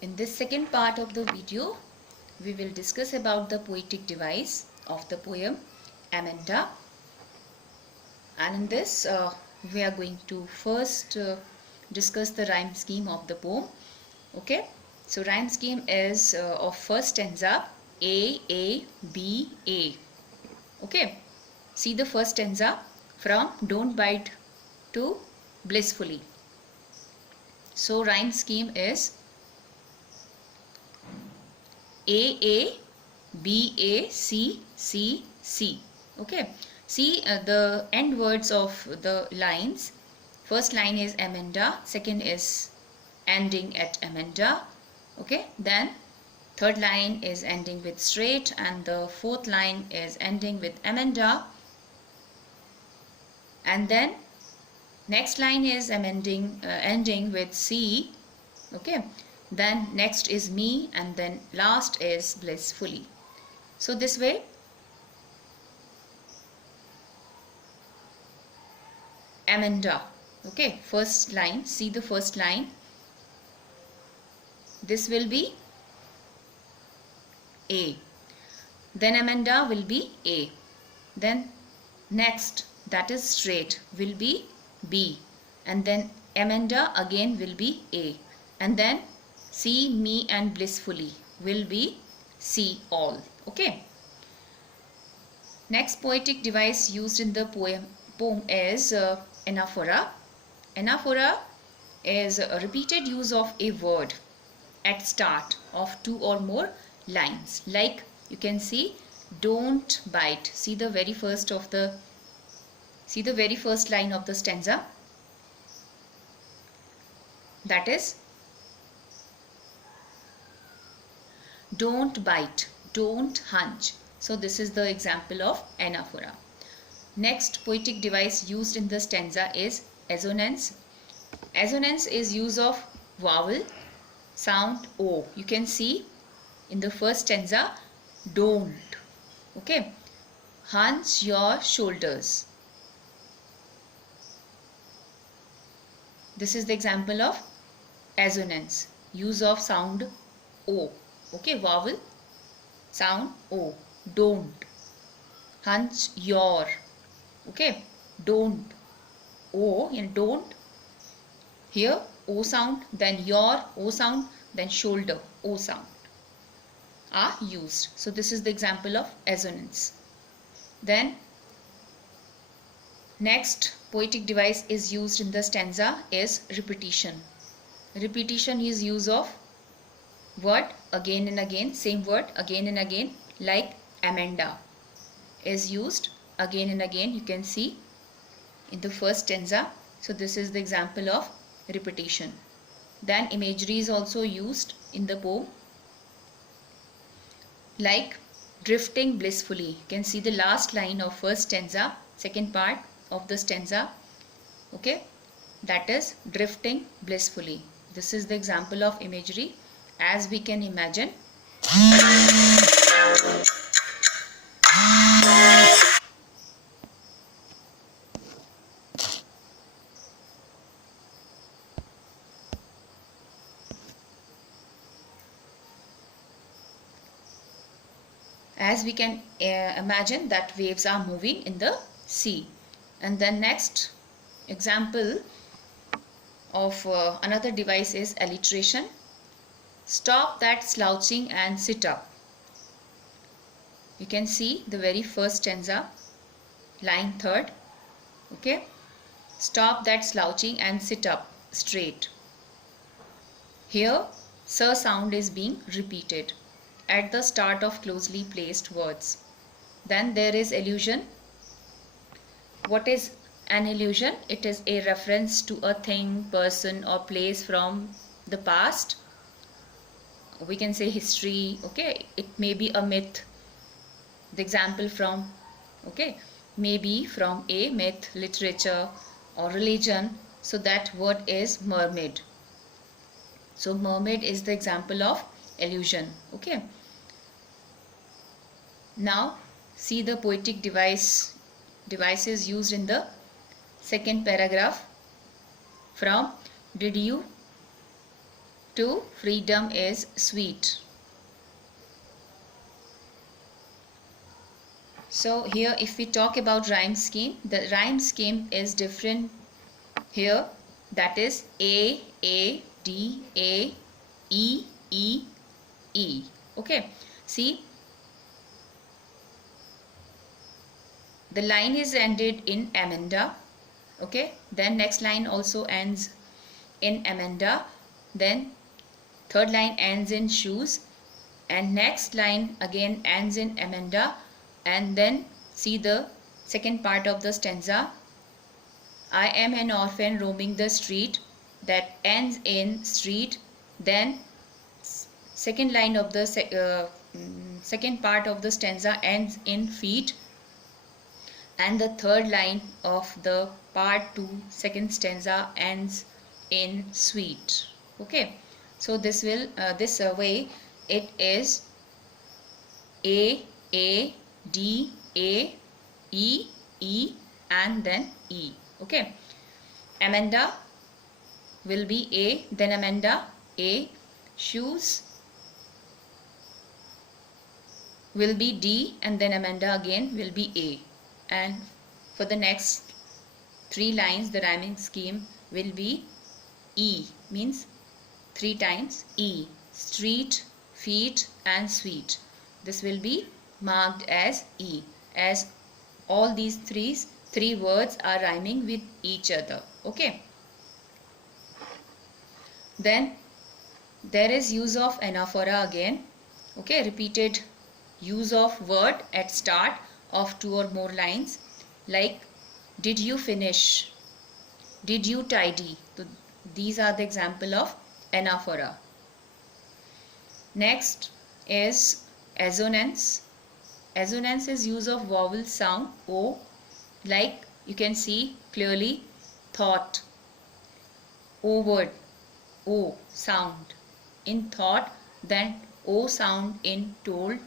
In this second part of the video, we will discuss about the poetic device of the poem Amanda. And in this, we are going to first discuss the rhyme scheme of the poem. Okay, so rhyme scheme is of first stanza A, B, A. Okay, see the first stanza from don't bite to blissfully. So rhyme scheme is A, B, C, C, C. Okay, see the end words of the lines. First line is Amanda, second is ending at Amanda. Okay, then third line is ending with straight, and the fourth line is ending with Amanda. And then next line is ending with C. Okay, then next is me, and then last is blissfully. So this way Amanda. Okay, first line, see the first line, this will be A, then Amanda will be A, then next, that is straight, will be B, and then Amanda again will be A, and then C, me and blissfully will be C all. Okay, next poetic device used in the poem is anaphora. Anaphora is a repeated use of a word at start of two or more lines. Like you can see don't bite. See the very first line of the stanza. That is don't bite, don't hunch. So this is the example of anaphora. Next poetic device used in the stanza is assonance. Assonance is use of vowel sound O. You can see in the first stanza don't. Okay, hunch your shoulders. This is the example of assonance, use of sound O. Okay, vowel sound O. Don't. Hunch your. Okay, don't. O and don't. Here O sound, then your O sound, then shoulder O sound are used. So this is the example of assonance. Then next poetic device is used in the stanza is repetition. Repetition is use of word again and again, same word again and again, like Amanda is used again and again. You can see in the first stanza. So this is the example of repetition. Then imagery is also used in the poem, like drifting blissfully. You can see the last line of first stanza, second part of the stanza. Okay, that is drifting blissfully. This is the example of imagery. As we can imagine, imagine that waves are moving in the sea. And then next example of another device is alliteration. Stop that slouching and sit up. You can see the very first stanza, line third. Okay, stop that slouching and sit up straight. Here sir sound is being repeated at the start of closely placed words. Then there is allusion. What is an allusion? It is a reference to a thing, person or place from the past. We can say history. Okay, it may be a myth. The example from, okay, maybe from a myth, literature or religion. So that word is mermaid. So mermaid is the example of allusion. Okay, now see the poetic devices used in the second paragraph. From did you to freedom is sweet. So here if we talk about rhyme scheme, the rhyme scheme is different here, that is A, D, A, E, E, E. Okay, see, the line is ended in Amanda. Okay, then next line also ends in Amanda, then third line ends in shoes, and next line again ends in Amanda, and then see the second part of the stanza, I am an orphan roaming the street, that ends in street, then second line of the second part of the stanza ends in feet, and the third line of the part 2 second stanza ends in sweet. Okay, so this way it is A, D, A, E, E, and then E. Okay, Amanda will be A, then Amanda, A, shoes will be D, and then Amanda again will be A. And for the next 3 lines the rhyming scheme will be E, means 3 times E, street, feet, and sweet. This will be marked as E, as all these three words are rhyming with each other. Okay, then there is use of anaphora again. Okay, repeated use of word at start of 2 or more lines, like did you finish, did you tidy. So these are the example of anaphora. Next is assonance. Assonance is use of vowel sound O, like you can see clearly thought, O word, O sound in thought, then O sound in told,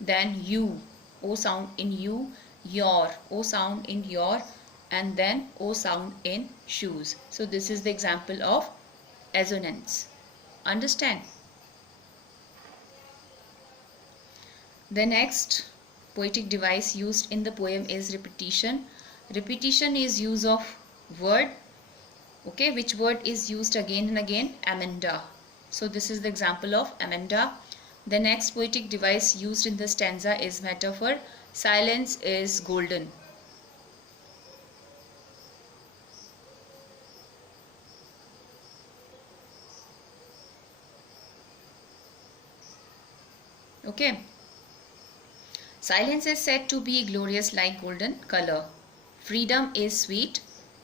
then you, O sound in you, your, O sound in your, and then O sound in shoes. So this is the example of assonance. Understand? The next poetic device used in the poem is repetition. Repetition is use of word. Okay, which word is used again and again? Amanda. So this is the example of Amanda. The next poetic device used in the stanza is metaphor. Silence is golden. Okay. Silence is said to be glorious like golden color. Freedom is sweet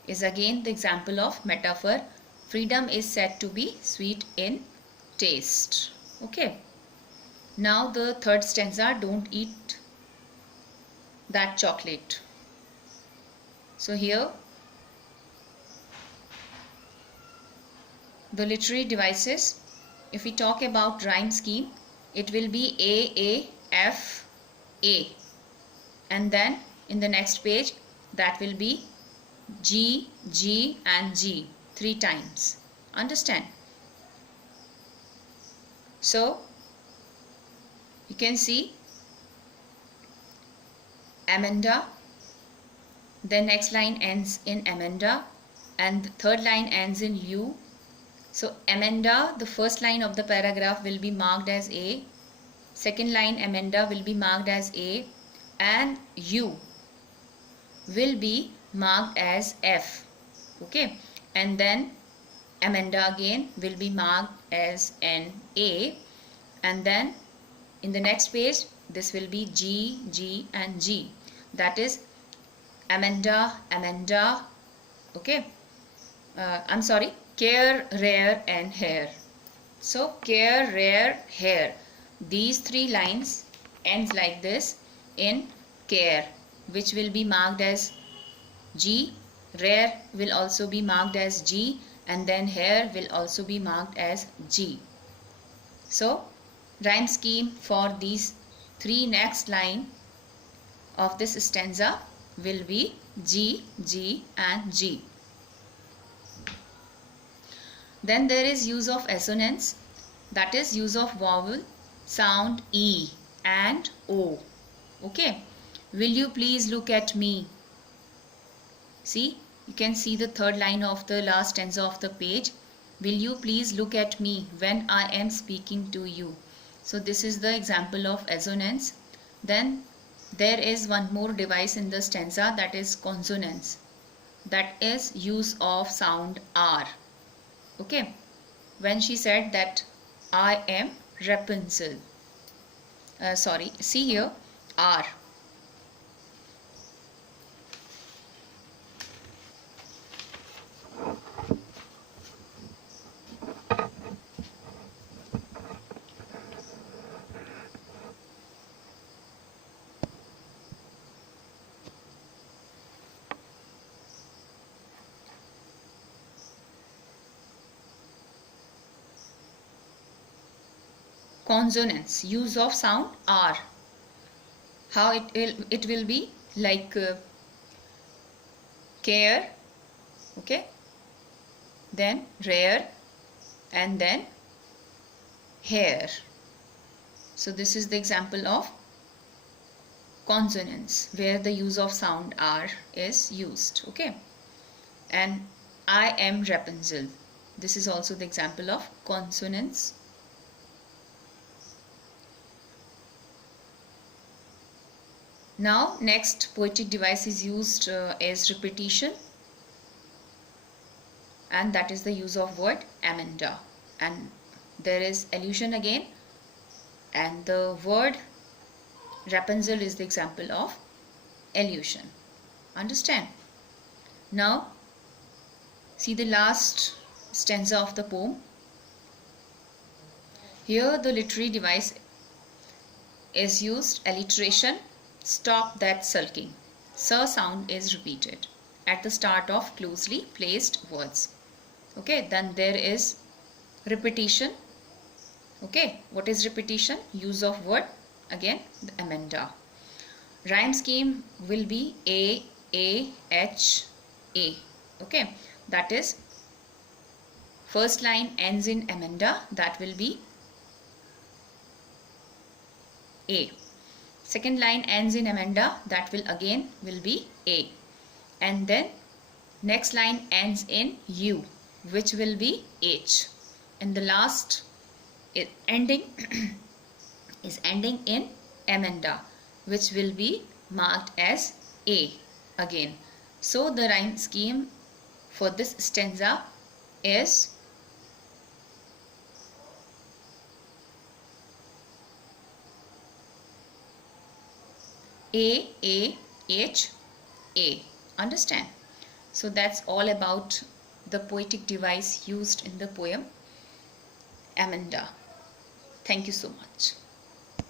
is again the example of metaphor. Freedom is said to be sweet in taste. Okay. Now the third stanza, don't eat that chocolate. So here the literary devices, if we talk about rhyme scheme, it will be A, F, A, and then in the next page that will be G, G, and G 3 times. Understand? So you can see Amanda, the next line ends in Amanda, and the third line ends in you. So Amanda, the first line of the paragraph will be marked as A, second line Amanda will be marked as A, and you will be marked as F. Okay, and then Amanda again will be marked as an A, and then in the next page this will be G, G, and G, that is Amanda, Amanda. Okay, I'm sorry, care, rare, and hair. So care, rare, hair, these 3 lines ends like this in care, which will be marked as G, rare will also be marked as G, and then hair will also be marked as G. So rhyme scheme for these 3 next line of this stanza will be G, G, and G. Then there is use of assonance. that is use of vowel sound E and O. Okay, will you please look at me? See, you can see the third line of the last stanza of the page. Will you please look at me when I am speaking to you? So this is the example of assonance. Then there is one more device in the stanza, that is consonants. That is use of sound R. Okay, when she said that I am Rapunzel. See here, R. Consonants, use of sound R. How it will be like care, okay, then rare, and then hair. So this is the example of consonants where the use of sound R is used. Okay, and I am Rapunzel. This is also the example of consonants. Now next poetic device is used as repetition, and that is the use of word Amanda, and there is allusion again, and the word Rapunzel is the example of allusion. Understand? Now see the last stanza of the poem. Here the literary device is used, alliteration. Stop that sulking. Sir sound is repeated at the start of closely placed words. Okay, then there is repetition. Okay, what is repetition? Use of word again, the Amanda. Rhyme scheme will be A, H, A. Okay, that is first line ends in Amanda, that will be A. Second line ends in Amanda, that will be A, and then next line ends in U, which will be H, and the last ending is ending in Amanda, which will be marked as A again. So the rhyme scheme for this stanza is A, H, A. Understand? So that's all about the poetic device used in the poem Amanda. Thank you so much.